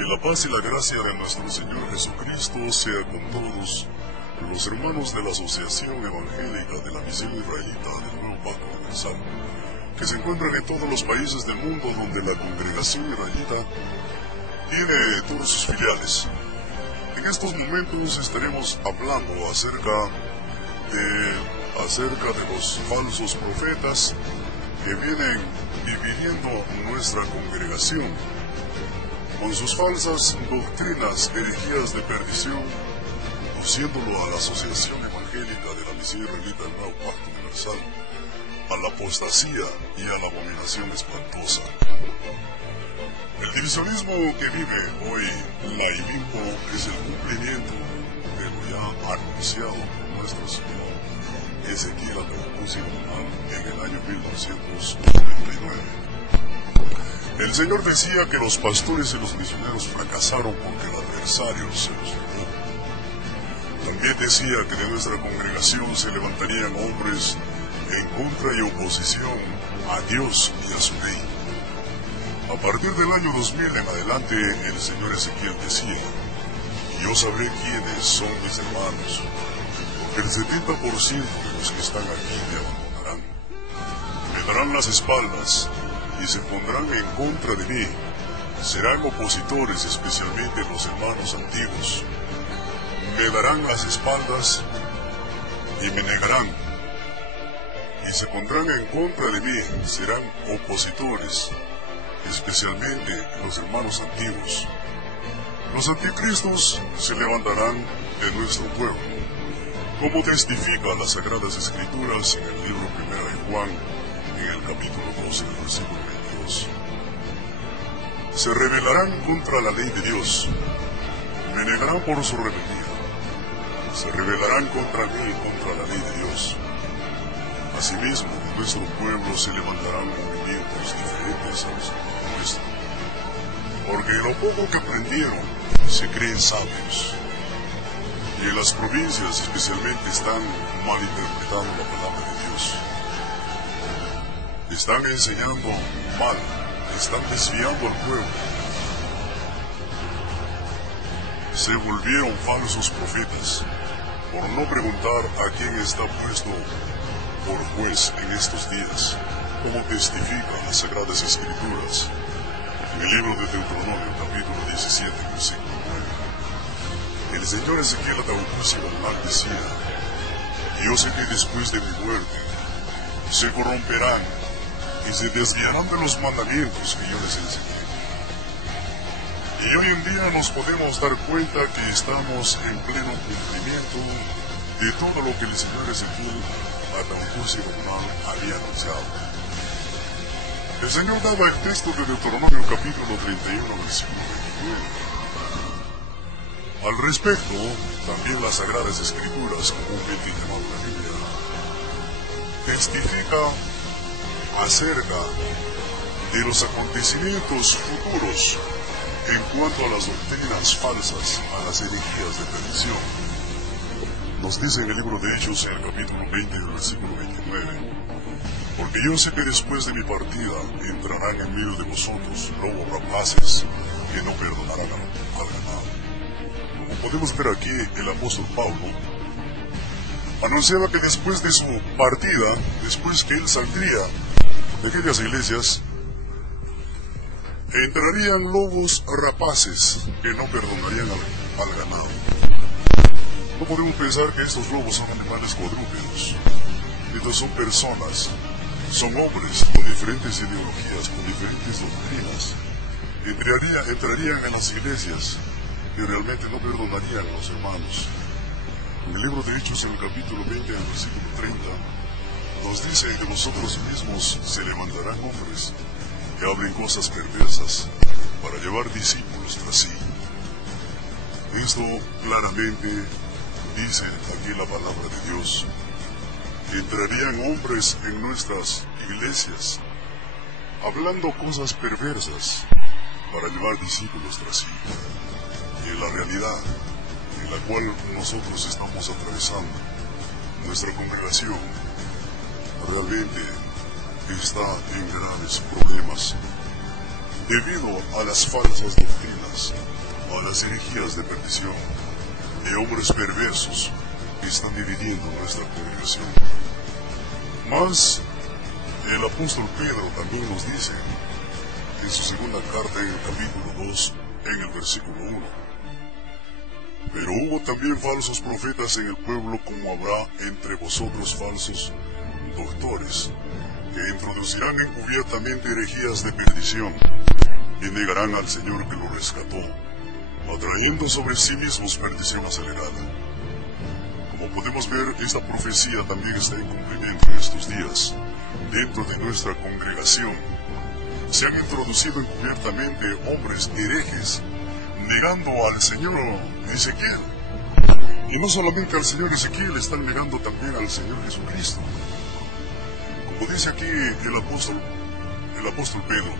Que la paz y la gracia de nuestro Señor Jesucristo sea con todos los hermanos de la Asociación Evangélica de la Misión Israelita del Nuevo Pacto Universal, que se encuentran en todos los países del mundo donde la congregación israelita tiene todos sus filiales. En estos momentos estaremos hablando acerca de los falsos profetas que vienen dividiendo nuestra congregación con sus falsas doctrinas, herejías de perdición, conduciéndolo a la Asociación Evangélica de la Misión Israelita del Nuevo Pacto Universal, a la apostasía y a la abominación espantosa. El divisionismo que vive hoy la IBIMPO es el cumplimiento de lo ya anunciado por nuestro Señor Ezequiel en el año 1999. El Señor decía que los pastores y los misioneros fracasaron porque el adversario se los robó. También decía que de nuestra congregación se levantarían hombres en contra y oposición a Dios y a su ley. A partir del año 2000 en adelante, el Señor Ezequiel decía: y yo sabré quiénes son mis hermanos, porque el 70% de los que están aquí me abandonarán, me darán las espaldas y se pondrán en contra de mí, serán opositores, especialmente los hermanos antiguos, me darán las espaldas y me negarán, y se pondrán en contra de mí, serán opositores, especialmente los hermanos antiguos. Los anticristos se levantarán de nuestro pueblo, como testifica las Sagradas Escrituras en el libro 1 de Juan, en el capítulo 12, del versículo 22. Se rebelarán contra la ley de Dios, me negarán por su rebeldía, se rebelarán contra mí y contra la ley de Dios. Asimismo, en nuestro pueblo se levantarán movimientos diferentes a los nuestros, porque lo poco que aprendieron se creen sabios, y en las provincias especialmente están malinterpretando la palabra de Dios. Están enseñando mal, están desviando al pueblo. Se volvieron falsos profetas por no preguntar a quién está puesto por juez en estos días, como testifican las Sagradas Escrituras en el libro de Deuteronomio, capítulo 17, versículo 9. El Señor Ezequiel decía: yo sé que después de mi muerte se corromperán y se desviarán de los mandamientos que yo les enseñé. Y hoy en día nos podemos dar cuenta que estamos en pleno cumplimiento de todo lo que el Señor Ezequiel había anunciado. El Señor daba el texto de Deuteronomio capítulo 31, versículo 29. Al respecto, también las Sagradas Escrituras, comúnmente llamada la Biblia, testifica acerca de los acontecimientos futuros en cuanto a las doctrinas falsas, a las herejías de perdición. Nos dice en el libro de Hechos, en el capítulo 20, del versículo 29, porque yo sé que después de mi partida entrarán en medio de vosotros lobos rapaces que no perdonarán al ganado. Como podemos ver aquí, el apóstol Pablo anunciaba que después de su partida, después que él saldría de aquellas iglesias, entrarían lobos rapaces que no perdonarían al ganado. No podemos pensar que estos lobos son animales cuadrúpedos. Estos son personas, son hombres con diferentes ideologías, con diferentes doctrinas. Entrarían en las iglesias y realmente no perdonarían a los hermanos. En el libro de Hechos, en el capítulo 20, en el versículo 30, nos dice que nosotros mismos se levantarán hombres que hablen cosas perversas para llevar discípulos tras sí. Esto claramente dice aquí la palabra de Dios. Entrarían hombres en nuestras iglesias hablando cosas perversas para llevar discípulos tras sí. Y en la realidad en la cual nosotros estamos atravesando, nuestra congregación realmente está en graves problemas. debido a las falsas doctrinas, a las herejías de perdición, de hombres perversos que están dividiendo nuestra congregación. Mas, el apóstol Pedro también nos dice, en su segunda carta, en el capítulo 2, en el versículo 1, pero hubo también falsos profetas en el pueblo, como habrá entre vosotros falsos doctores, que introducirán encubiertamente herejías de perdición, y negarán al Señor que lo rescató, atrayendo sobre sí mismos perdición acelerada. Como podemos ver, esta profecía también está en cumplimiento en estos días. Dentro de nuestra congregación se han introducido encubiertamente hombres herejes, negando al Señor Ezequiel. Y no solamente al Señor Ezequiel, están negando también al Señor Jesucristo. Como dice aquí el apóstol Pedro,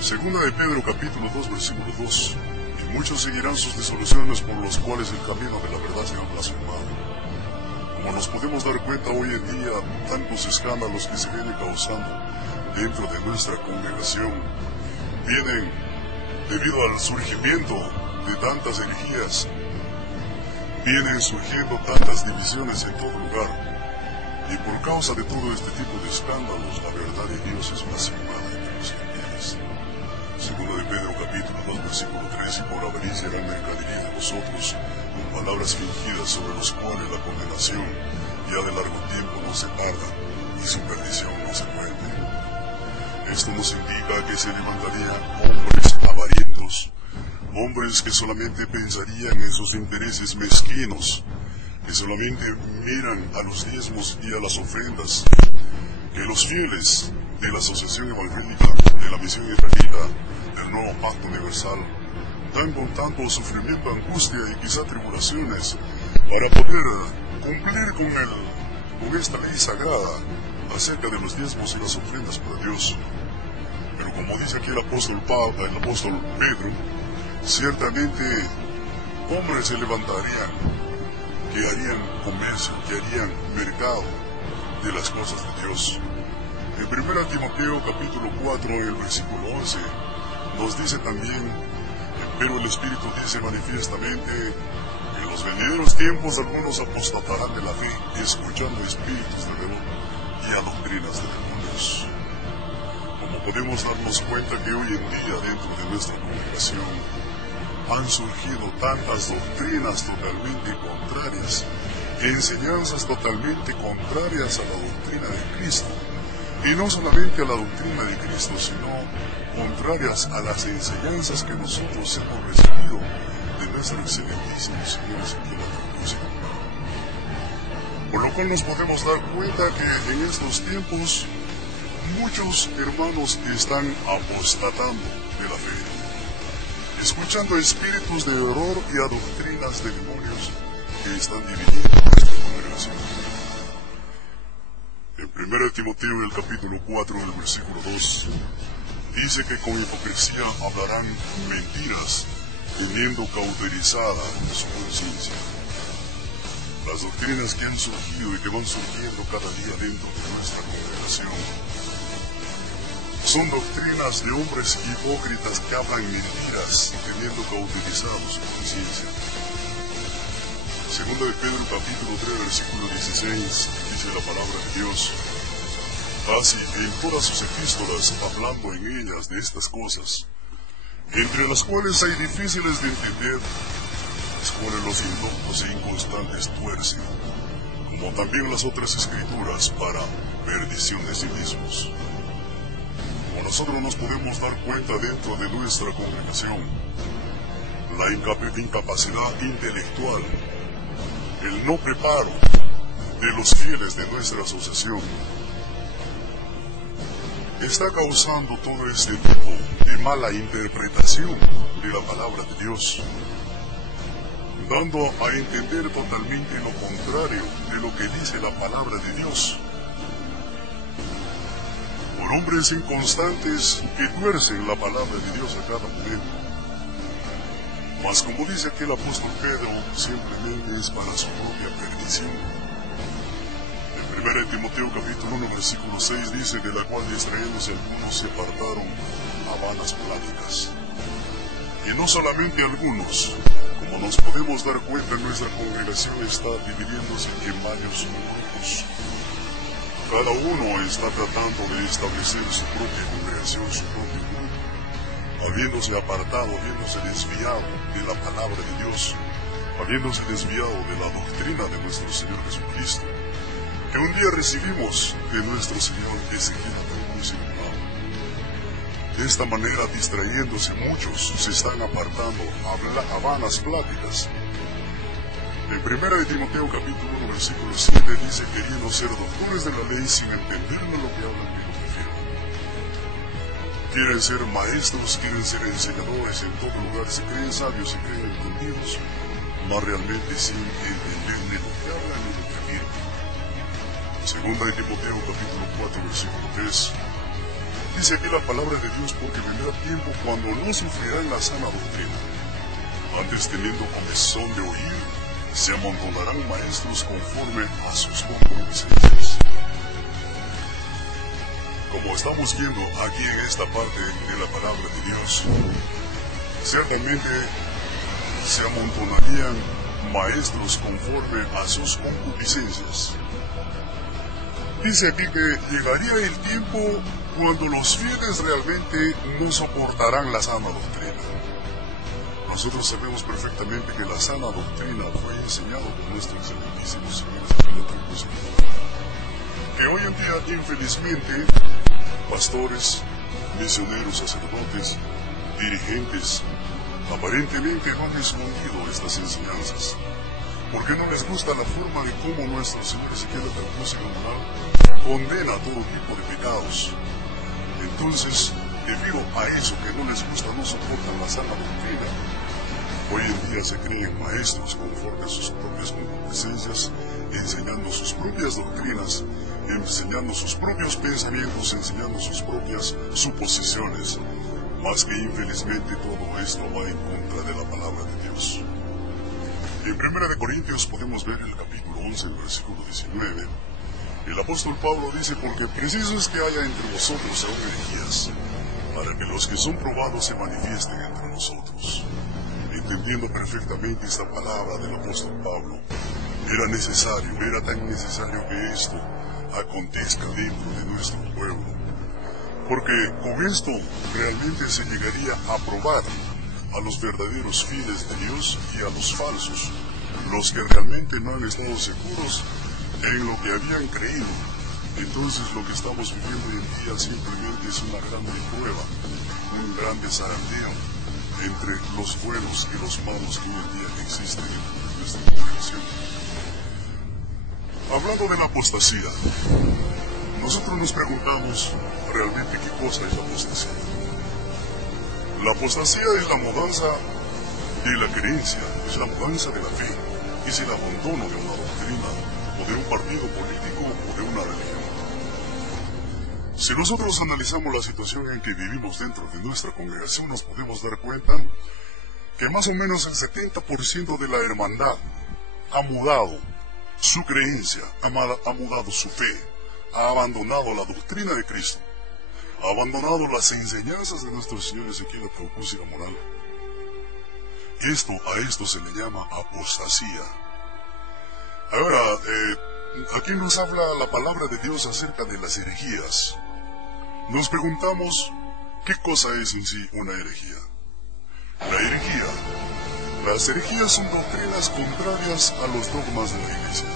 segunda de Pedro capítulo 2 versículo 2, y muchos seguirán sus disoluciones, por los cuales el camino de la verdad será blasfemado. Como nos podemos dar cuenta hoy en día, tantos escándalos que se vienen causando dentro de nuestra congregación vienen debido al surgimiento de tantas herejías, vienen surgiendo tantas divisiones en todo lugar. Y por causa de todo este tipo de escándalos, la verdad de Dios es blasfemada entre los gentiles. Segundo de Pedro capítulo 2 versículo 3, y por avaricia harán mercadería de vosotros con palabras fingidas, sobre los cuales la condenación ya de largo tiempo no se tarda, y su perdición no se puede. Esto nos indica que se levantarían hombres avarientos, hombres que solamente pensarían en sus intereses mezquinos, que solamente miran a los diezmos y a las ofrendas, que los fieles de la Asociación Evangélica de la Misión Israelita del Nuevo Pacto Universal dan con tanto sufrimiento, angustia y quizá tribulaciones para poder cumplir con esta ley sagrada acerca de los diezmos y las ofrendas para Dios. Pero como dice aquí el apóstol Pedro, ciertamente hombres se levantarían que harían comercio, que harían mercado de las cosas de Dios. En 1 Timoteo capítulo 4, en el versículo 11, nos dice también, pero el Espíritu dice manifiestamente, en los venideros tiempos algunos apostatarán de la fe, escuchando espíritus de error y a doctrinas de demonios. Como podemos darnos cuenta que hoy en día dentro de nuestra congregación han surgido tantas doctrinas totalmente contrarias, enseñanzas totalmente contrarias a la doctrina de Cristo, y no solamente a la doctrina de Cristo, sino contrarias a las enseñanzas que nosotros hemos recibido de nuestro excelentísimo Señor Ezequiel Atanasio. Por lo cual nos podemos dar cuenta que en estos tiempos muchos hermanos están apostatando de la fe, escuchando espíritus de error y a doctrinas de demonios que están dividiendo nuestra congregación. En 1 Timoteo, el capítulo 4, el versículo 2, dice que con hipocresía hablarán mentiras, teniendo cauterizada su conciencia. Las doctrinas que han surgido y que van surgiendo cada día dentro de nuestra congregación son doctrinas de hombres hipócritas que hablan mentiras, teniendo cauterizado su conciencia. Segundo de Pedro capítulo 3 versículo 16 dice la palabra de Dios: casi en todas sus epístolas, hablando en ellas de estas cosas, entre las cuales hay difíciles de entender, las cuales los indoctos e inconstantes tuercen, como también las otras escrituras, para perdición de sí mismos. Como nosotros nos podemos dar cuenta dentro de nuestra congregación, la incapacidad intelectual, el no preparo de los fieles de nuestra asociación, está causando todo este tipo de mala interpretación de la palabra de Dios, dando a entender totalmente lo contrario de lo que dice la palabra de Dios, por hombres inconstantes que tuercen la palabra de Dios a cada momento. Mas como dice aquí el apóstol Pedro, simplemente es para su propia perdición. En 1 Timoteo capítulo 1 versículo 6 dice: de la cual distrayéndose algunos se apartaron, a vanas pláticas. Y no solamente algunos, como nos podemos dar cuenta, nuestra congregación está dividiéndose en varios grupos. Cada uno está tratando de establecer su propia congregación, su propio grupo, habiéndose apartado, habiéndose desviado de la palabra de Dios, habiéndose desviado de la doctrina de nuestro Señor Jesucristo, que un día recibimos de nuestro Señor Ezequiel Atacuncinunal. De esta manera, distrayéndose, muchos se están apartando a vanas pláticas. En 1 Timoteo capítulo 1 versículo 7 dice: queriendo ser doctores de la ley sin entender lo que hablan ni lo que afirman. Quieren ser maestros, quieren ser enseñadores en todo lugar, se creen sabios, se creen entendidos, mas realmente sin entender ni lo que hablan ni lo que afirman. Segunda de Timoteo capítulo 4 versículo 3 dice aquí la palabra de Dios: porque vendrá tiempo cuando no sufrirán la sana doctrina, antes teniendo comezón de oír, se amontonarán maestros conforme a sus concupiscencias. Como estamos viendo aquí en esta parte de la palabra de Dios, ciertamente se amontonarían maestros conforme a sus concupiscencias. Dice aquí que llegaría el tiempo cuando los fieles realmente no soportarán la sana doctrina. Nosotros sabemos perfectamente que la sana doctrina fue enseñada por nuestro excelentísimo Señor Jesucristo, que hoy en día, infelizmente, pastores, misioneros, sacerdotes, dirigentes, aparentemente no han escondido estas enseñanzas, porque no les gusta la forma de cómo nuestro Señor Ezequiel Atacuncinunal condena todo tipo de pecados. Entonces, debido a eso que no les gusta, no soportan la sana doctrina, hoy en día se creen maestros conforme a sus propias concupiscencias, enseñando sus propias doctrinas, enseñando sus propios pensamientos, enseñando sus propias suposiciones, más que infelizmente todo esto va en contra de la palabra de Dios. En 1 Corintios podemos ver el capítulo 11, el versículo 19. El apóstol Pablo dice: porque preciso es que haya entre vosotros aún herejías, para que los que son probados se manifiesten entre nosotros. Entendiendo perfectamente esta palabra del apóstol Pablo, era tan necesario que esto acontezca dentro de nuestro pueblo, porque con esto realmente se llegaría a probar a los verdaderos fieles de Dios y a los falsos, los que realmente no han estado seguros en lo que habían creído. Entonces lo que estamos viviendo hoy en día simplemente es una grande prueba, un gran zarandeo entre los buenos y los malos que hoy en día existen en nuestra congregación. Hablando de la apostasía, nosotros nos preguntamos realmente qué cosa es la apostasía. La apostasía es la mudanza de la creencia, es la mudanza de la fe, es el abandono de una doctrina o de un partido político o de una religión. Si nosotros analizamos la situación en que vivimos dentro de nuestra congregación, nos podemos dar cuenta que más o menos el 70% de la hermandad ha mudado su creencia, ha mudado su fe, ha abandonado la doctrina de Cristo, ha abandonado las enseñanzas de nuestro Señor Ezequiel Atacuncinunal. A esto se le llama apostasía. Ahora, aquí nos habla la palabra de Dios acerca de las herejías. Nos preguntamos, ¿qué cosa es en sí una herejía? Las herejías son doctrinas contrarias a los dogmas de la Iglesia.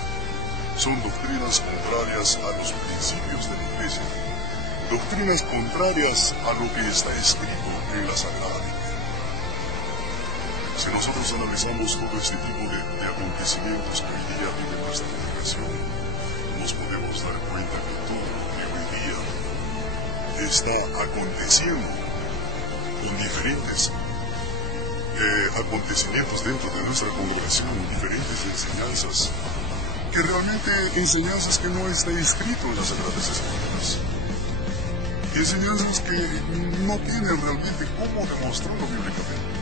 Son doctrinas contrarias a los principios de la Iglesia. Doctrinas contrarias a lo que está escrito en la Sagrada Biblia. Si nosotros analizamos todo este tipo de acontecimientos que hoy día vive nuestra congregación, nos podemos dar cuenta que todo lo que hoy día está aconteciendo con diferentes acontecimientos dentro de nuestra congregación, diferentes enseñanzas, que realmente enseñanzas que no está escrito en las Sagradas Escrituras, enseñanzas que no tienen realmente cómo demostrarlo bíblicamente.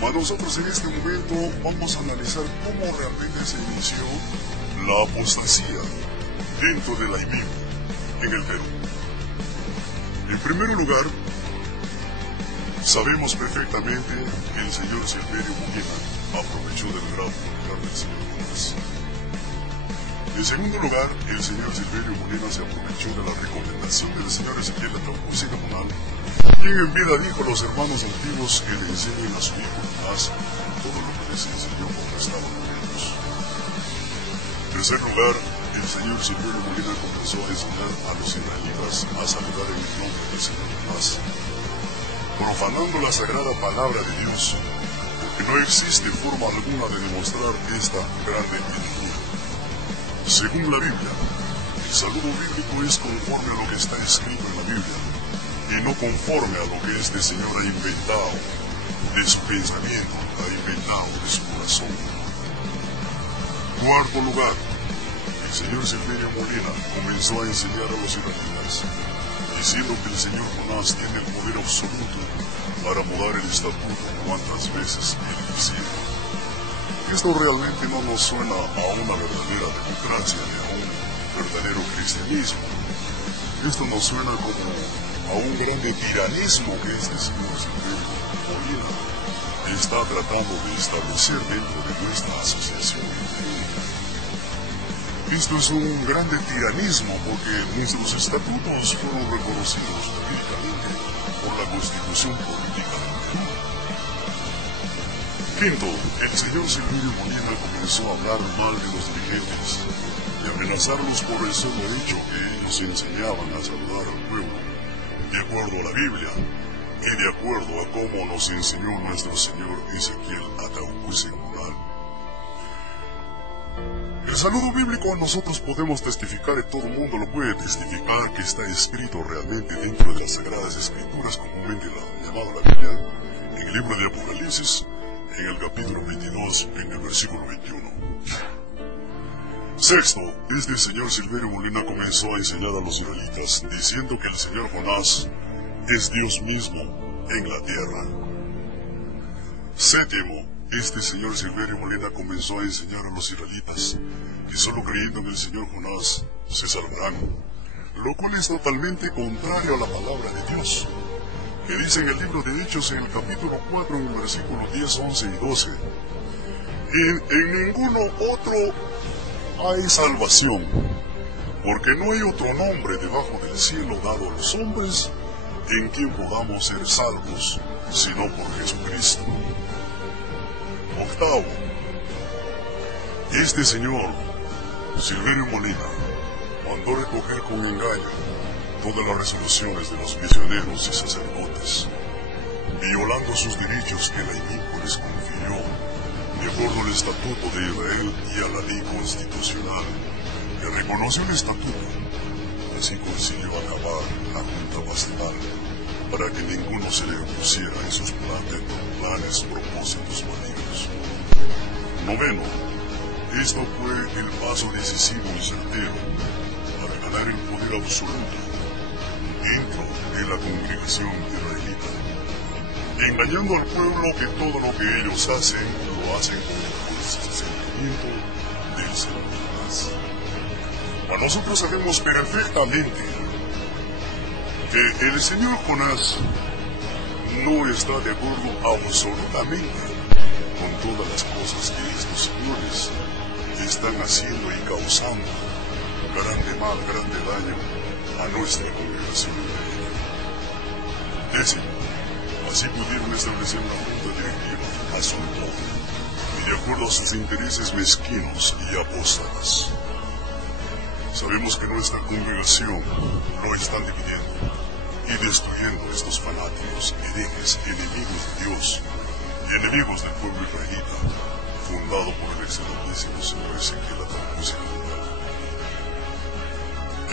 Mas nosotros en este momento vamos a analizar cómo realmente se inició la apostasía dentro de la IBIM en el Perú. En primer lugar, sabemos perfectamente que el señor Silverio Molina aprovechó del grado popular del señor Jonás. En segundo lugar, el señor Silverio Molina se aprovechó de la recomendación del señor Ezequiel Ataucusi Gamonal, quien en vida dijo a los hermanos antiguos que le enseñen a su hijo Jonás todo lo que les enseñó cuando estaban juntos. En tercer lugar, el señor Silverio Molina comenzó a enseñar a los israelitas a saludar en el nombre del señor Jonás, profanando la sagrada palabra de Dios, porque no existe forma alguna de demostrar esta grande ironía. Según la Biblia, el saludo bíblico es conforme a lo que está escrito en la Biblia, y no conforme a lo que este señor ha inventado de su pensamiento, ha inventado de su corazón. Cuarto lugar, el señor Silverio Molina comenzó a enseñar a los israelitas, diciendo que el señor Jonás tiene el poder absoluto para mudar el estatuto cuantas veces él quisiera. Esto realmente no nos suena a una verdadera democracia ni a un verdadero cristianismo. Esto nos suena como a un grande tiranismo que este señor Silverio Molina está tratando de establecer dentro de nuestra asociación. Esto es un grande tiranismo porque nuestros estatutos fueron reconocidos jurídicamente por la Constitución Política del Perú. Quinto, el señor Silverio Molina comenzó a hablar mal de los dirigentes y amenazarlos por el solo hecho que ellos enseñaban a saludar al pueblo de acuerdo a la Biblia y de acuerdo a cómo nos enseñó nuestro señor Ezequiel Ataucusi Gamonal. El saludo bíblico nosotros podemos testificar, y todo el mundo lo puede testificar, que está escrito realmente dentro de las Sagradas Escrituras, comúnmente llamado la Biblia, en el libro de Apocalipsis, en el capítulo 22, en el versículo 21. Sexto, este señor Silverio Molina comenzó a enseñar a los israelitas, diciendo que el señor Jonás es Dios mismo en la tierra. Séptimo, este señor Silverio Molina comenzó a enseñar a los israelitas que solo creyendo en el señor Jonás se salvarán, lo cual es totalmente contrario a la palabra de Dios, que dice en el libro de Hechos, en el capítulo 4, en el versículo 10, 11 y 12, en ninguno otro hay salvación, porque no hay otro nombre debajo del cielo dado a los hombres en quien podamos ser salvos, sino por Jesucristo. Octavo, este señor Silverio Molina mandó recoger con engaño todas las resoluciones de los misioneros y sacerdotes, violando sus derechos que la INICO les confirió de acuerdo al Estatuto de Israel y a la ley constitucional que reconoció el Estatuto. Así consiguió acabar la Junta Pastoral para que ninguno se le opusiera en sus planes, propósitos malignos. Noveno, esto fue el paso decisivo y certero para ganar el poder absoluto dentro de la congregación israelita, engañando al pueblo que todo lo que ellos hacen, lo hacen con el consentimiento del Señor Jonás. A nosotros sabemos perfectamente que el señor Jonás no está de acuerdo absolutamente con todas las cosas que estos señores están haciendo y causando grande mal, grande daño a nuestra congregación israelita. Décimo, así pudieron establecer una junta directiva a su antojo y de acuerdo a sus intereses mezquinos y apóstatas. Sabemos que nuestra congregación lo están dividiendo y destruyendo estos fanáticos, herejes, enemigos de Dios y enemigos del pueblo israelita, fundado por el excelentísimo señor Ezequiel Ataucusi Gamonal.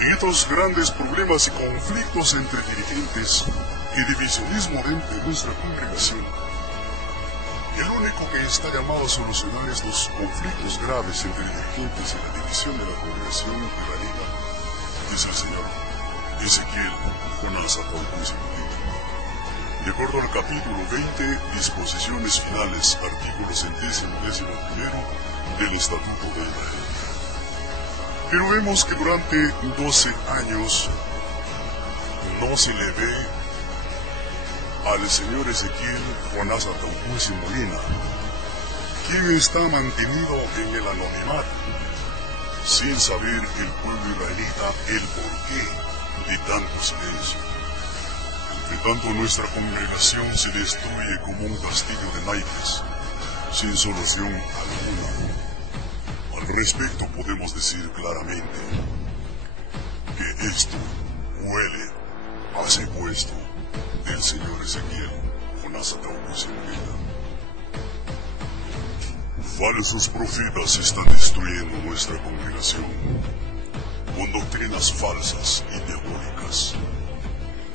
En estos grandes problemas y conflictos entre dirigentes y divisionismo dentro de nuestra congregación, el único que está llamado a solucionar estos conflictos graves entre dirigentes y la división de la congregación israelita es el señor Ezequiel Jonás Ataucusi Gamonal. De acuerdo al capítulo 20, disposiciones finales, artículo 111 del Estatuto de Israel. Pero vemos que durante 12 años no se le ve al señor Ezequiel Jonás Atahualpa y Molina, quien está mantenido en el anonimato, sin saber el pueblo israelita el porqué de tanto silencio. Entre tanto, nuestra congregación se destruye como un castillo de naipes, sin solución alguna. Al respecto podemos decir claramente que esto huele a secuestro del señor Ezequiel Jonás Atahualpa y Molina. Falsos profetas están destruyendo nuestra congregación con doctrinas falsas y diabólicas.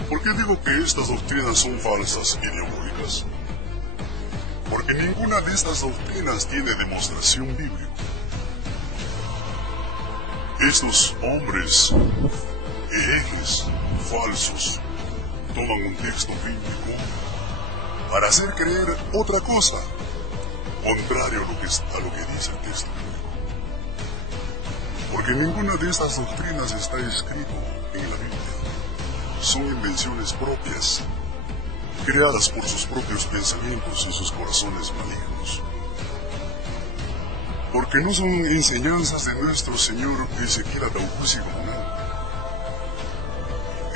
¿Por qué digo que estas doctrinas son falsas y diabólicas? Porque ninguna de estas doctrinas tiene demostración bíblica. Estos hombres herejes falsos toman un texto bíblico para hacer creer otra cosa, contrario a lo que dice el texto bíblico. Porque ninguna de estas doctrinas está escrito en la Biblia. Son invenciones propias, creadas por sus propios pensamientos y sus corazones malignos. Porque no son enseñanzas de nuestro Señor Ezequiel Atahualpa y Molina.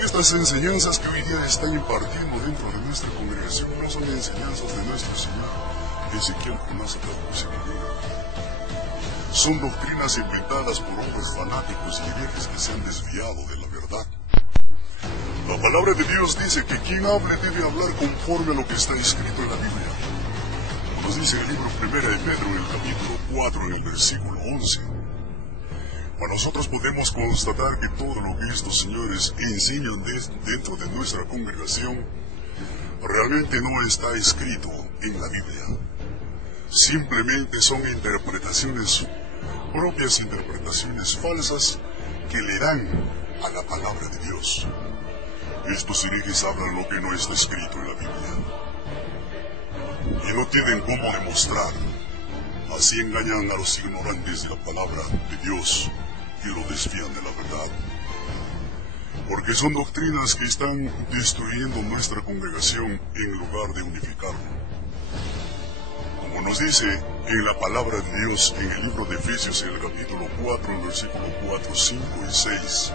Estas enseñanzas que hoy día están impartiendo dentro de nuestra congregación no son enseñanzas de nuestro Señor Ezequiel Jonás Atahualpa y Molina. Son doctrinas inventadas por hombres fanáticos y herejes que se han desviado de la verdad. La palabra de Dios dice que quien hable debe hablar conforme a lo que está escrito en la Biblia. Nos dice el libro 1 de Pedro, en el capítulo 4, en el versículo 11. Para nosotros podemos constatar que todo lo que estos señores enseñan dentro de nuestra congregación realmente no está escrito en la Biblia. Simplemente son interpretaciones, propias interpretaciones falsas que le dan a la palabra de Dios. Estos herejes hablan lo que no está escrito en la Biblia y no tienen cómo demostrar. Así engañan a los ignorantes de la palabra de Dios y lo desvían de la verdad. Porque son doctrinas que están destruyendo nuestra congregación en lugar de unificarlo. Como nos dice en la palabra de Dios en el libro de Efesios, en el capítulo 4, el versículo 4, 5 y 6.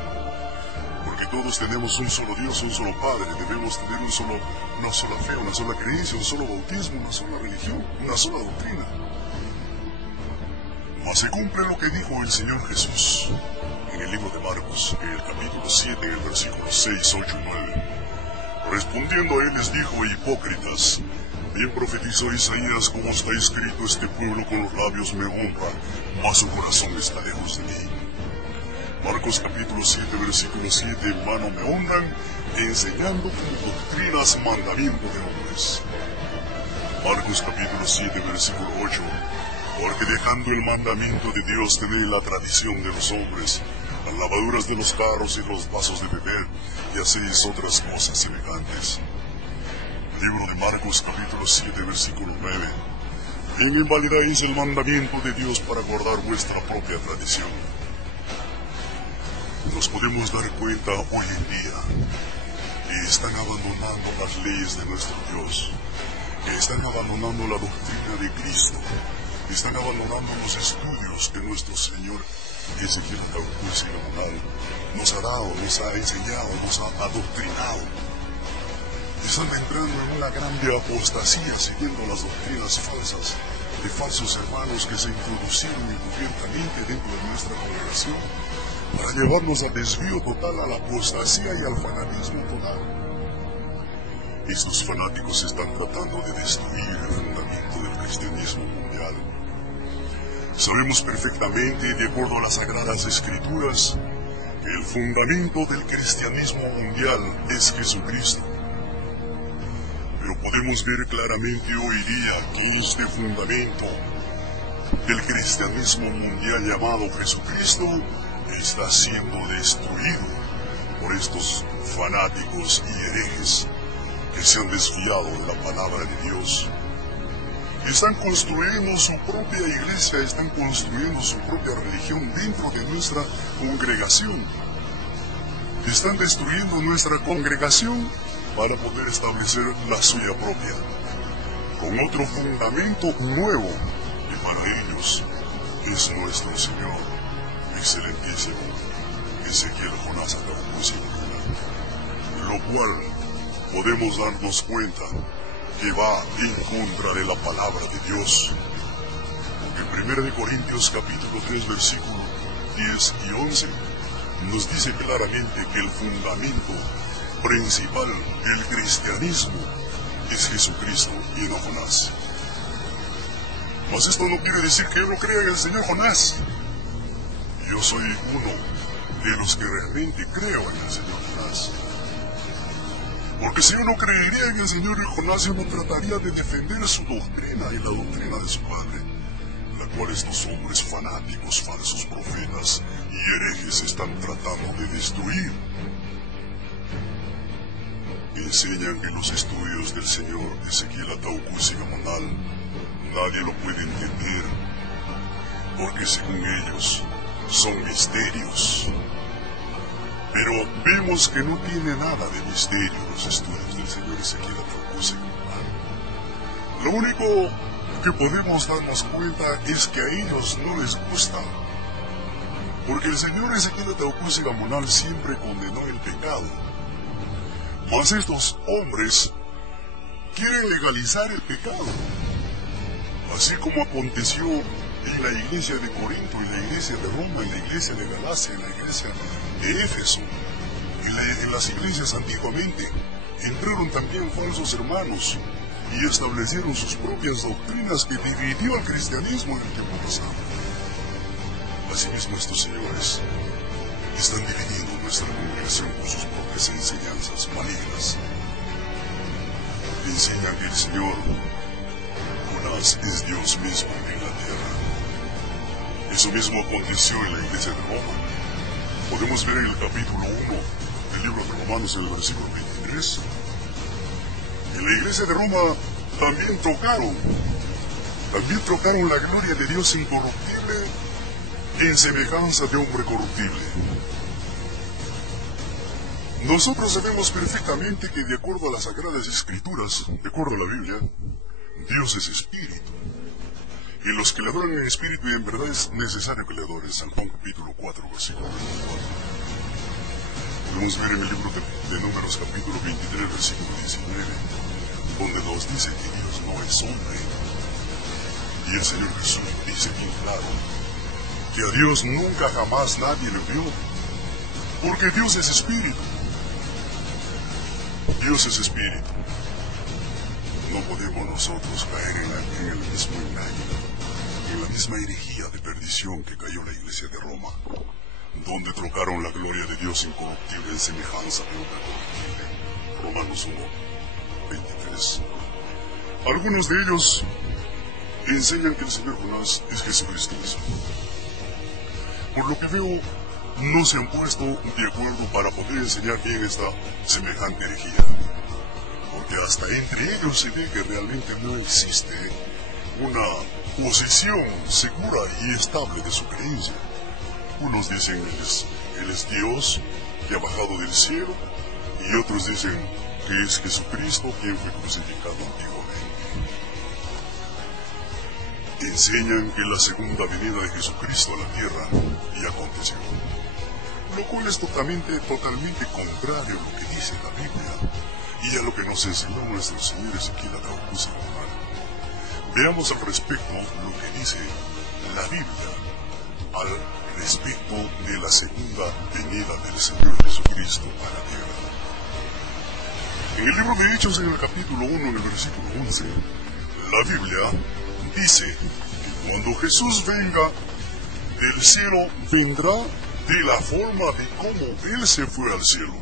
Porque todos tenemos un solo Dios, un solo Padre, debemos tener una sola fe, una sola creencia, un solo bautismo, una sola religión, una sola doctrina. Mas se cumple lo que dijo el Señor Jesús en el libro de Marcos, en el capítulo 7, en el versículo 6, 8 y 9. Respondiendo a él les dijo: hipócritas, bien profetizó Isaías como está escrito: este pueblo con los labios me honra, mas su corazón está lejos de mí. Marcos capítulo 7, versículo 7, hermano, me honran, enseñando como doctrinas mandamiento de hombres. Marcos capítulo 7, versículo 8, porque dejando el mandamiento de Dios tenéis la tradición de los hombres, las lavaduras de los carros y los vasos de beber, y hacéis otras cosas semejantes. Libro de Marcos capítulo 7, versículo 9, bien invalidáis el mandamiento de Dios para guardar vuestra propia tradición. Nos podemos dar cuenta hoy en día que están abandonando las leyes de nuestro Dios, que están abandonando la doctrina de Cristo, que están abandonando los estudios que nuestro Señor Ezequiel Atahualpa y Molina nos ha dado, nos ha enseñado, nos ha adoctrinado. Están entrando en una grande apostasía siguiendo las doctrinas falsas de falsos hermanos que se introducieron encubiertamente dentro de nuestra congregación para llevarnos al desvío total, a la apostasía y al fanatismo total. Estos fanáticos están tratando de destruir el fundamento del cristianismo mundial. Sabemos perfectamente, de acuerdo a las Sagradas Escrituras, que el fundamento del cristianismo mundial es Jesucristo. Pero podemos ver claramente hoy día que este fundamento del cristianismo mundial llamado Jesucristo está siendo destruido por estos fanáticos y herejes que se han desviado de la palabra de Dios. Están construyendo su propia iglesia, están construyendo su propia religión dentro de nuestra congregación. están destruyendo nuestra congregación para poder establecer la suya propia, con otro fundamento nuevo, que para ellos es nuestro Señor, excelentísimo Ezequiel Jonás Atahualpa, lo cual podemos darnos cuenta que va en contra de la palabra de Dios. En 1 Corintios capítulo 3 versículo 10 y 11 nos dice claramente que el fundamento principal del cristianismo es Jesucristo y no Jonás. Mas esto no quiere decir que yo no crea en el Señor Jonás. Yo soy uno de los que realmente creo en el Señor Jonás. Porque si yo no creería en el Señor Jonás, yo no trataría de defender su doctrina y la doctrina de su padre, la cual estos hombres fanáticos, falsos profetas y herejes están tratando de destruir. Enseñan que los estudios del Señor Ezequiel Atahualpa Sigamonal nadie lo puede entender, porque según ellos son misterios. Pero vemos que no tiene nada de misterio los estudios del Señor Ezequiel Atahualpa Sigamonal. Lo único que podemos darnos cuenta es que a ellos no les gusta, porque el Señor Ezequiel Atahualpa Sigamonal siempre condenó el pecado. Mas estos hombres quieren legalizar el pecado, así como aconteció en la iglesia de Corinto, en la iglesia de Roma, en la iglesia de Galacia, en la iglesia de Éfeso, en las iglesias antiguamente. Entraron también falsos hermanos y establecieron sus propias doctrinas que dividió al cristianismo en el tiempo pasado. Asimismo, estos señores están dividiendo nuestra congregación con sus propias enseñanzas malignas. Enseñan que el Señor Jonás es Dios mismo en la tierra. Eso mismo aconteció en la iglesia de Roma. Podemos ver en el capítulo 1 del libro de Romanos, en el versículo 23. En la iglesia de Roma también trocaron la gloria de Dios incorruptible en semejanza de hombre corruptible. Nosotros sabemos perfectamente que de acuerdo a las Sagradas Escrituras, de acuerdo a la Biblia, Dios es espíritu. Y los que le adoran en espíritu y en verdad es necesario que le adoren. San Juan capítulo 4, versículo 24. Podemos ver en el libro de Números capítulo 23, versículo 19, donde nos dice que Dios no es hombre. Y el Señor Jesús dice bien claro que a Dios nunca jamás nadie le vio, porque Dios es espíritu. Dios es espíritu. No podemos nosotros caer en el mismo engaño, en la misma herejía de perdición que cayó la iglesia de Roma, donde trocaron la gloria de Dios incorruptible en semejanza de hombre corruptible. Romanos 1, 23. Algunos de ellos enseñan que el Señor Jonás es Jesucristo mismo. Por lo que veo, no se han puesto de acuerdo para poder enseñar bien esta semejante herejía, porque hasta entre ellos se ve que realmente no existe una posición segura y estable de su creencia. Unos dicen Él es Dios que ha bajado del cielo, y otros dicen que es Jesucristo quien fue crucificado antiguamente. Enseñan que la segunda venida de Jesucristo a la tierra ya aconteció, lo cual es totalmente contrario a lo que dice la Biblia y a lo que nos enseñó nuestro Señor Ezequiel Atahualpa Sigamonal. Veamos al respecto lo que dice la Biblia al respecto de la segunda venida del Señor Jesucristo a la tierra. En el libro de Hechos, en el capítulo 1, en el versículo 11, la Biblia dice que cuando Jesús venga del cielo, vendrá de la forma de cómo Él se fue al cielo.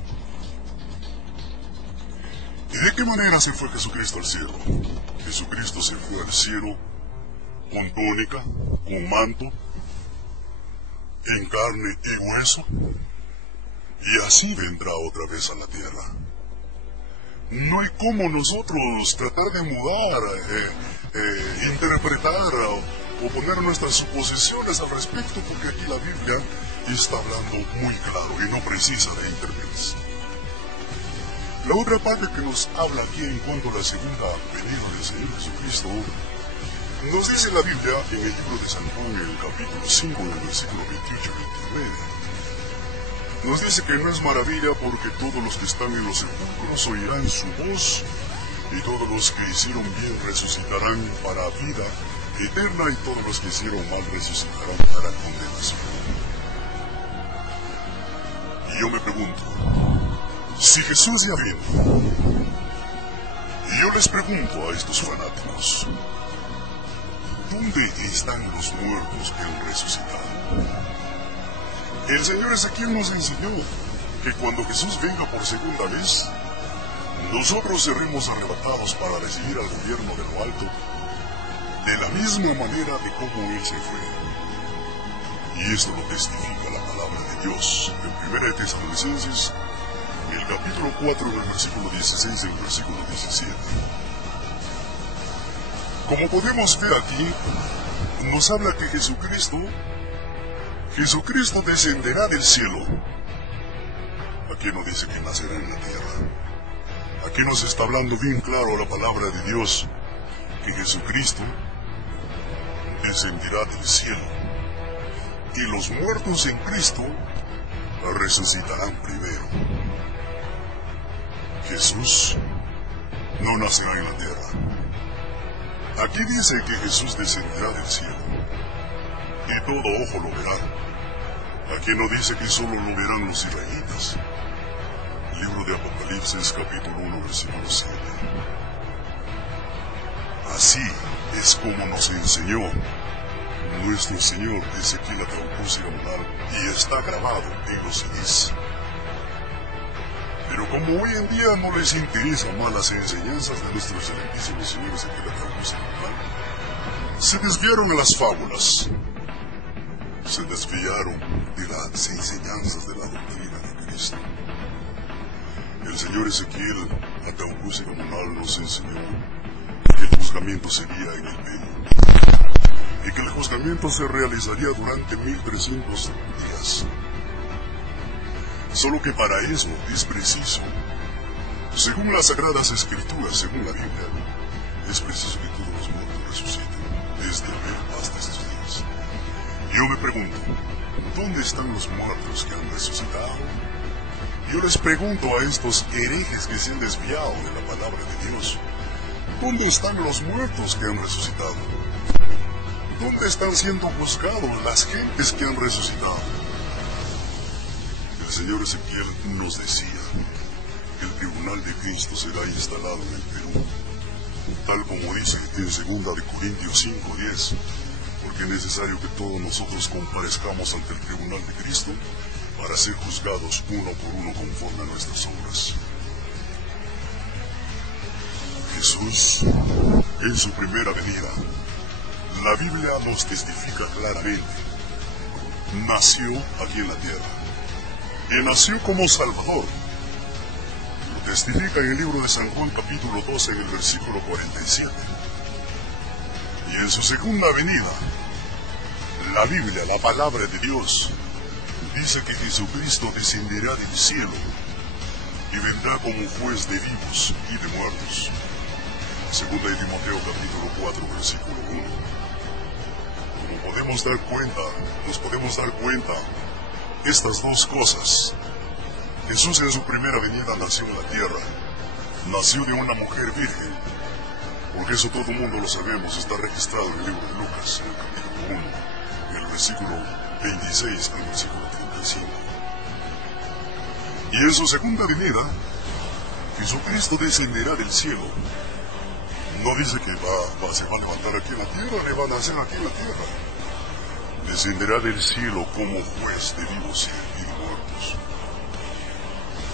¿Y de qué manera se fue Jesucristo al cielo? Jesucristo se fue al cielo con túnica, con manto, en carne y hueso, y así vendrá otra vez a la tierra. No hay como nosotros tratar de mudar, interpretar o poner nuestras suposiciones al respecto, porque aquí la Biblia está hablando muy claro y no precisa de interpretación. La otra parte que nos habla aquí en cuanto a la segunda venida del Señor Jesucristo, nos dice la Biblia en el libro de San Juan, en el capítulo 5, en el versículo 28 y 29. Nos dice que no es maravilla porque todos los que están en los sepulcros oirán su voz, y todos los que hicieron bien resucitarán para vida eterna, y todos los que hicieron mal resucitarán para condenación. Y yo me pregunto, si Jesús ya viene, y yo les pregunto a estos fanáticos, ¿dónde están los muertos que han resucitado? El Señor Ezequiel nos enseñó que cuando Jesús venga por segunda vez, nosotros seremos arrebatados para recibir al gobierno de lo alto, de la misma manera de como Él se fue. Y esto lo testifica la palabra de Dios en 1 Tesalonicenses, el capítulo 4, en el versículo 16 y el versículo 17. Como podemos ver aquí, nos habla que Jesucristo descenderá del cielo. Aquí no dice que nacerá en la tierra. Aquí nos está hablando bien claro la palabra de Dios, que Jesucristo descenderá del cielo, y los muertos en Cristo resucitarán primero. Jesús no nacerá en la tierra. Aquí dice que Jesús descenderá del cielo, y todo ojo lo verá. Aquí no dice que solo lo verán los israelitas. Libro de Apocalipsis, capítulo 1, versículo 7. Así es como nos enseñó nuestro Señor Ezequiel Ataucus y Gamonal, y está grabado en los CDs. Pero como hoy en día no les interesan más las enseñanzas de nuestro excelentísimo Señor Ezequiel Ataucus y Gamonal, se desviaron a las fábulas, se desviaron de las enseñanzas de la doctrina de Cristo. El Señor Ezequiel Ataucus y Gamonal nos enseñó que el juzgamiento sería en el Perú, y que el juzgamiento se realizaría durante 1300 días. Solo que para eso es preciso, según las Sagradas Escrituras, según la Biblia, es preciso que todos los muertos resuciten, desde ayer hasta estos días. Yo me pregunto, ¿dónde están los muertos que han resucitado? Yo les pregunto a estos herejes que se han desviado de la palabra de Dios, ¿dónde están los muertos que han resucitado? ¿Dónde están siendo juzgados las gentes que han resucitado? El Señor Ezequiel nos decía que el tribunal de Cristo será instalado en el Perú, tal como dice en 2 Corintios 5:10, porque es necesario que todos nosotros comparezcamos ante el tribunal de Cristo para ser juzgados uno por uno conforme a nuestras obras. Jesús, en su primera venida, la Biblia nos testifica claramente, nació aquí en la tierra, y nació como Salvador. Lo testifica en el libro de San Juan capítulo 12, en el versículo 47. Y en su segunda venida, la Biblia, la palabra de Dios, dice que Jesucristo descenderá del cielo y vendrá como juez de vivos y de muertos. Segunda de Timoteo capítulo 4, versículo 1. Como nos podemos dar cuenta estas dos cosas. Jesús en su primera venida nació en la tierra, nació de una mujer virgen, porque eso todo el mundo lo sabemos, está registrado en el libro de Lucas, en el capítulo 1, en el versículo 26 al versículo 35. Y en su segunda venida, Jesucristo descenderá del cielo. No dice que se va a levantar aquí en la tierra, le va a nacer aquí en la tierra. Descenderá del cielo como juez de vivos y de muertos.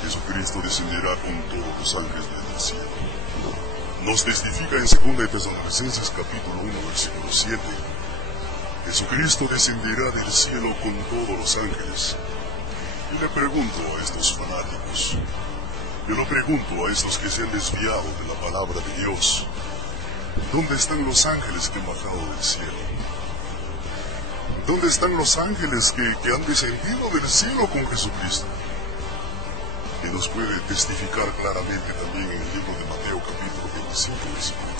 Jesucristo descenderá con todos los ángeles del cielo. Nos testifica en 2 Tesalonicenses capítulo 1, versículo 7. Jesucristo descenderá del cielo con todos los ángeles. Y le pregunto a estos fanáticos, yo le pregunto a estos que se han desviado de la palabra de Dios, ¿dónde están los ángeles que han bajado del cielo? ¿Dónde están los ángeles que han descendido del cielo con Jesucristo? Y nos puede testificar claramente también en el libro de Mateo capítulo 25, versículo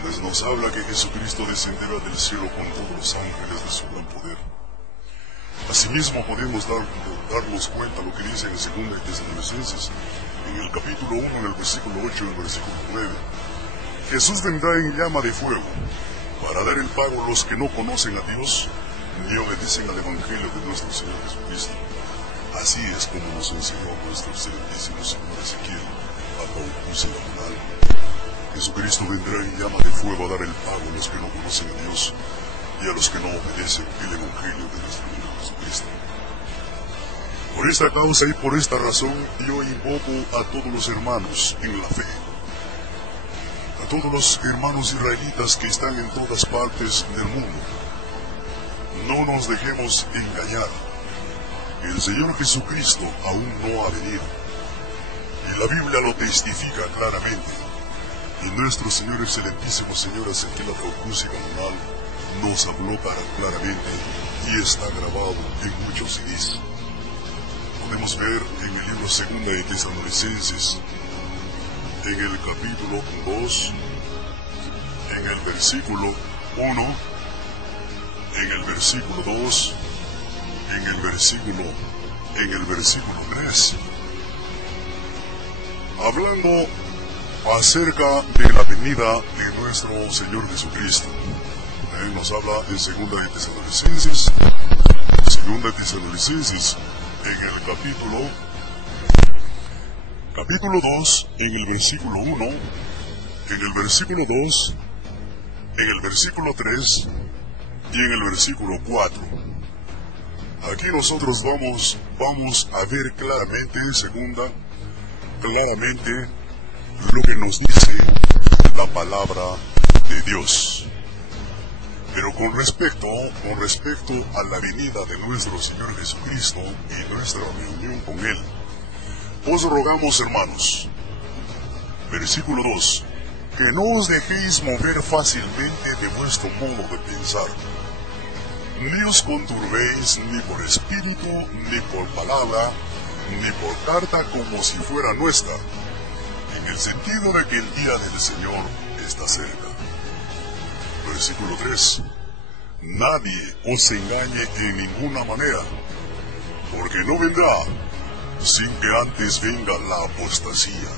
31, donde nos habla que Jesucristo descenderá del cielo con todos los ángeles de su gran poder. Asimismo podemos darnos cuenta lo que dice en 2 Tesalonicenses, en el capítulo 1, en el versículo 8 y el versículo 9. Jesús vendrá en llama de fuego, para dar el pago a los que no conocen a Dios, ni obedecen al Evangelio de nuestro Señor Jesucristo. Así es como nos enseñó nuestro excelentísimo Señor Ezequiel, Apocalipsis laboral. Jesucristo vendrá en llama de fuego a dar el pago a los que no conocen a Dios y a los que no obedecen el Evangelio de nuestro Señor Jesucristo. Por esta causa y por esta razón, yo invoco a todos los hermanos en la fe, a todos los hermanos israelitas que están en todas partes del mundo. No nos dejemos engañar. El Señor Jesucristo aún no ha venido. Y la Biblia lo testifica claramente. Y nuestro Señor excelentísimo Señor Ezequiel Apocalipsis laboral nos habló claramente y está grabado en muchos CDs. Podemos ver en el libro 2 de Tesalonicenses, en el capítulo 2, en el versículo 1, en el versículo 2, en el versículo 3, hablando acerca de la venida de nuestro Señor Jesucristo. Él nos habla en 2 de Tesalonicenses, en el capítulo 2, en el versículo 1, en el versículo 2, en el versículo 3 y en el versículo 4. Aquí nosotros vamos a ver claramente, claramente lo que nos dice la palabra de Dios. Pero con respecto a la venida de nuestro Señor Jesucristo y nuestra reunión con Él, os rogamos, hermanos, versículo 2, que no os dejéis mover fácilmente de vuestro modo de pensar, ni os conturbéis ni por espíritu, ni por palabra, ni por carta como si fuera nuestra, en el sentido de que el día del Señor está cerca. Versículo 3. Nadie os engañe en ninguna manera, porque no vendrá sin que antes venga la apostasía,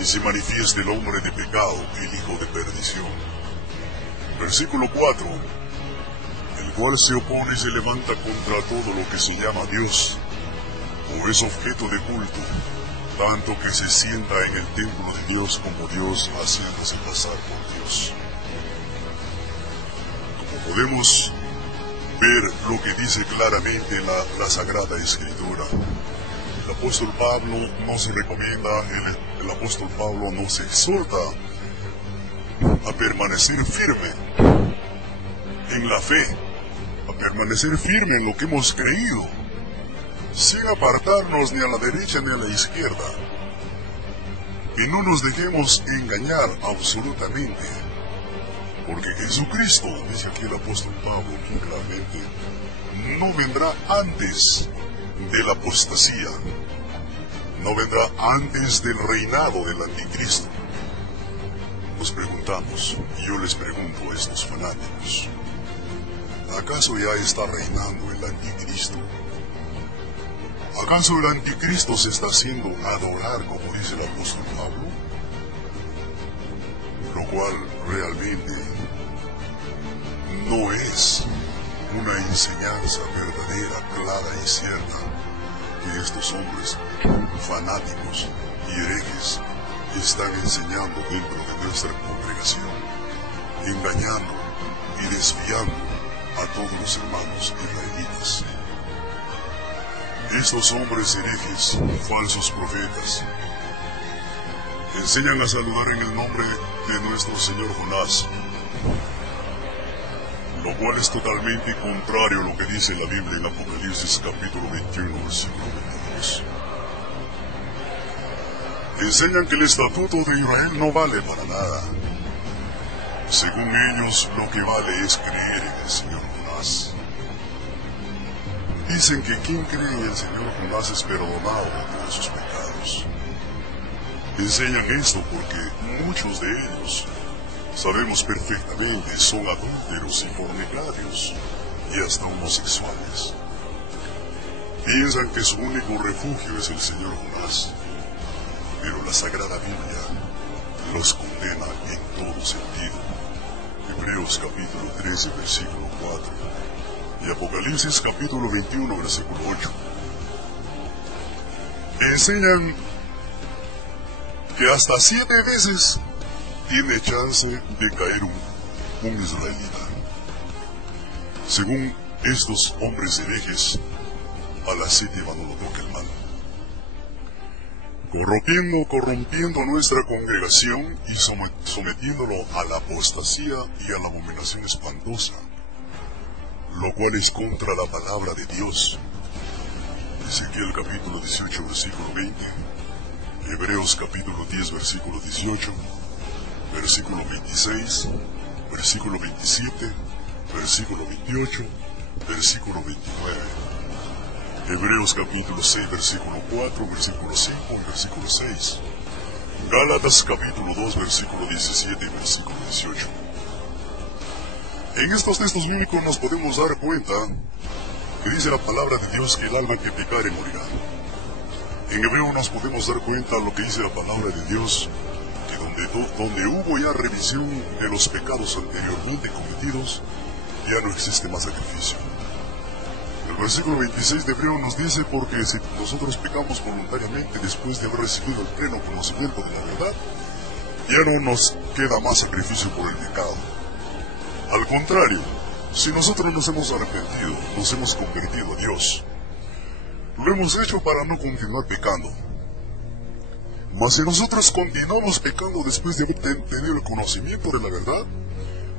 y se manifieste el hombre de pecado, el hijo de perdición. Versículo 4. El cual se opone y se levanta contra todo lo que se llama Dios, o es objeto de culto, tanto que se sienta en el templo de Dios como Dios, haciéndose pasar por Dios. Como podemos ver lo que dice claramente la Sagrada Escritura, el apóstol Pablo nos recomienda, el apóstol Pablo nos exhorta a permanecer firme en la fe, a permanecer firme en lo que hemos creído, sin apartarnos ni a la derecha ni a la izquierda, y no nos dejemos engañar absolutamente, porque Jesucristo, dice aquí el apóstol Pablo claramente, no vendrá antes de la apostasía, no vendrá antes del reinado del anticristo. Nos preguntamos, y yo les pregunto a estos fanáticos, ¿acaso ya está reinando el anticristo? ¿Acaso el anticristo se está haciendo adorar, como dice el apóstol Pablo? Lo cual realmente no es una enseñanza verdadera, clara y cierta que estos hombres fanáticos y herejes están enseñando dentro de nuestra congregación, engañando y desviando a todos los hermanos israelitas. Estos hombres herejes, falsos profetas, enseñan a saludar en el nombre de nuestro Señor Jonás, lo cual es totalmente contrario a lo que dice la Biblia en Apocalipsis capítulo 21, versículo 22. Enseñan que el estatuto de Israel no vale para nada, Según ellos, lo que vale es creer en el señor Jonás. Dicen que quien cree en el señor Jonás es perdonado de todos sus pecados. Enseñan esto porque muchos de ellos, sabemos perfectamente, son adúlteros y fornicarios y hasta homosexuales. Piensan que su único refugio es el señor Jonás, pero la Sagrada Biblia los condena en todo sentido. Hebreos capítulo 13, versículo 4 y Apocalipsis capítulo 21, versículo 8. Enseñan que hasta 7 veces tiene chance de caer un israelita. Según estos hombres herejes, a la 7ª no lo toca el mal. Corrompiendo nuestra congregación y sometiéndolo a la apostasía y a la abominación espantosa, lo cual es contra la palabra de Dios. Ezequiel capítulo 18, versículo 20, Hebreos capítulo 10, versículo 18, versículo 26, versículo 27, versículo 28, versículo 29. Hebreos capítulo 6, versículo 4, versículo 5 y versículo 6. Gálatas capítulo 2, versículo 17 y versículo 18. En estos textos bíblicos nos podemos dar cuenta que dice la palabra de Dios que el alma que pecare morirá. En hebreo nos podemos dar cuenta lo que dice la palabra de Dios, que donde hubo ya revisión de los pecados anteriormente cometidos, ya no existe más sacrificio. El versículo 26 de Hebreo nos dice, porque si nosotros pecamos voluntariamente después de haber recibido el pleno conocimiento de la verdad, ya no nos queda más sacrificio por el pecado. Al contrario, si nosotros nos hemos arrepentido, nos hemos convertido a Dios, lo hemos hecho para no continuar pecando. Mas si nosotros continuamos pecando después de haber tenido el conocimiento de la verdad,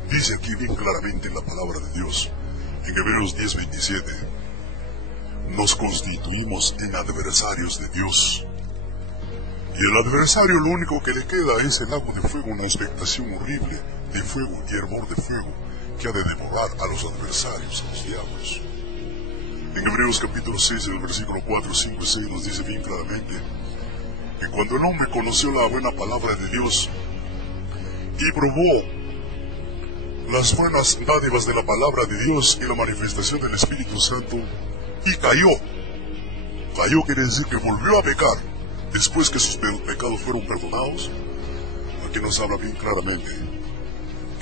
dice aquí bien claramente en la palabra de Dios, en Hebreos 10:27, nos constituimos en adversarios de Dios. Y el adversario lo único que le queda es el lago de fuego, una expectación horrible de fuego y hervor de fuego que ha de devorar a los adversarios, a los diablos. En Hebreos capítulo 6, en el versículo 4, 5 y 6 nos dice bien claramente que cuando el hombre conoció la buena palabra de Dios y probó las buenas dádivas de la palabra de Dios y la manifestación del Espíritu Santo, y cayó quiere decir que volvió a pecar después que sus pecados fueron perdonados. Aquí nos habla bien claramente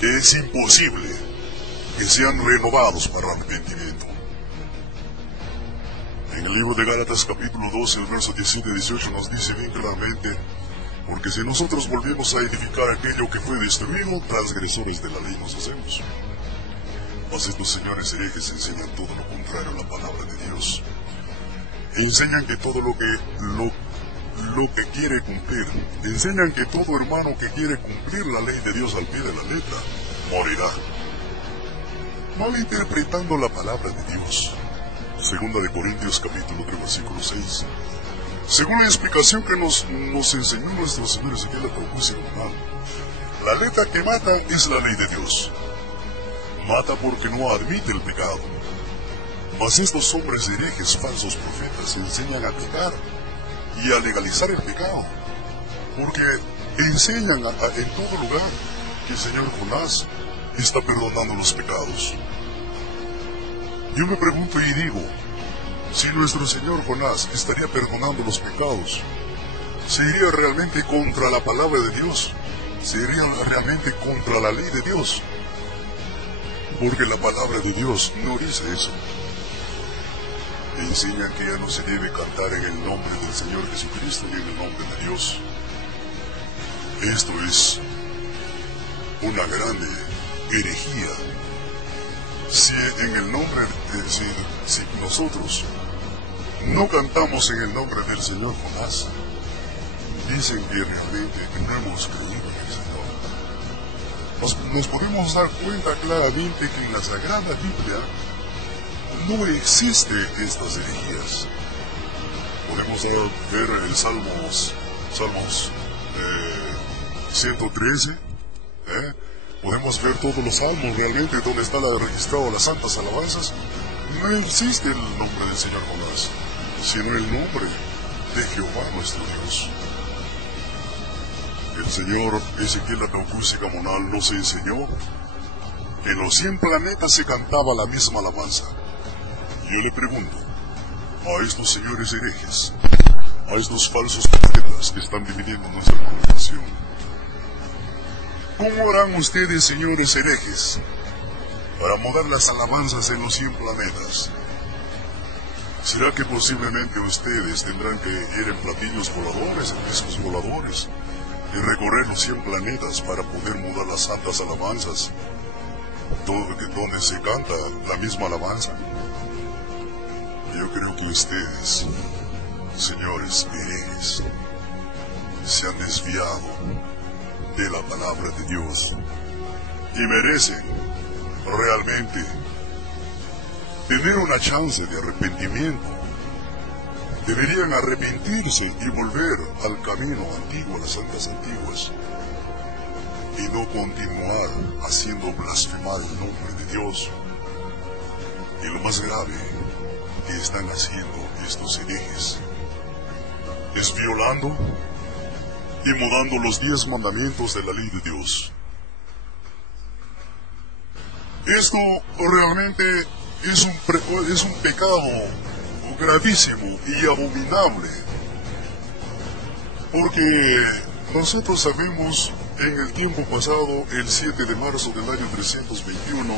que es imposible que sean renovados para arrepentimiento. En el libro de Gálatas capítulo 12, el verso 17 y 18 nos dice bien claramente, porque si nosotros volvemos a edificar aquello que fue destruido, transgresores de la ley nos hacemos. Mas estos señores herejes enseñan todo lo contrario a la palabra de Dios. Enseñan que todo lo que quiere cumplir, enseñan que todo hermano que quiere cumplir la ley de Dios al pie de la letra, morirá. Malinterpretando la palabra de Dios. Segunda de Corintios capítulo 3, versículo 6. Según la explicación que nos enseñó nuestro Señor Ezequiel, la propuso la letra que mata es la ley de Dios. Mata porque no admite el pecado. Mas estos hombres herejes, falsos profetas, enseñan a pecar y a legalizar el pecado, porque enseñan en todo lugar que el Señor Jonás está perdonando los pecados. Yo me pregunto y digo, si nuestro Señor Jonás estaría perdonando los pecados, ¿se iría realmente contra la palabra de Dios? ¿Se iría realmente contra la ley de Dios? Porque la palabra de Dios no dice eso. Enseña que ya no se debe cantar en el nombre del Señor Jesucristo ni en el nombre de Dios. Esto es una grande herejía. Si en el nombre, si nosotros no cantamos en el nombre del Señor Jonás, dicen que realmente no hemos creído en el Señor. Nos podemos dar cuenta claramente que en la Sagrada Biblia no existe estas herejías. Podemos ver el Salmos 113, podemos podemos ver todos los salmos realmente donde está registrado las santas alabanzas, no existe el nombre del Señor Jonás, sino el nombre de Jehová nuestro Dios. El señor Ezequiel Ataucusi Gamonal nos enseñó que en los 100 planetas se cantaba la misma alabanza. Yo le pregunto a estos señores herejes, a estos falsos profetas que están dividiendo nuestra congregación, ¿cómo harán ustedes, señores herejes, para mudar las alabanzas en los 100 planetas? ¿Será que posiblemente ustedes tendrán que ir en platillos voladores, en discos voladores, y recorrer los 100 planetas para poder mudar las santas alabanzas, donde se canta la misma alabanza? Yo creo que ustedes, señores herejes, se han desviado de la palabra de Dios y merecen realmente tener una chance de arrepentimiento. Deberían arrepentirse y volver al camino antiguo, a las santas antiguas, y no continuar haciendo blasfemar el nombre de Dios. Y lo más grave que están haciendo estos herejes es violando y mudando los 10 mandamientos de la ley de Dios. Esto realmente es un pecado gravísimo y abominable, porque nosotros sabemos en el tiempo pasado, el 7 de marzo del año 321,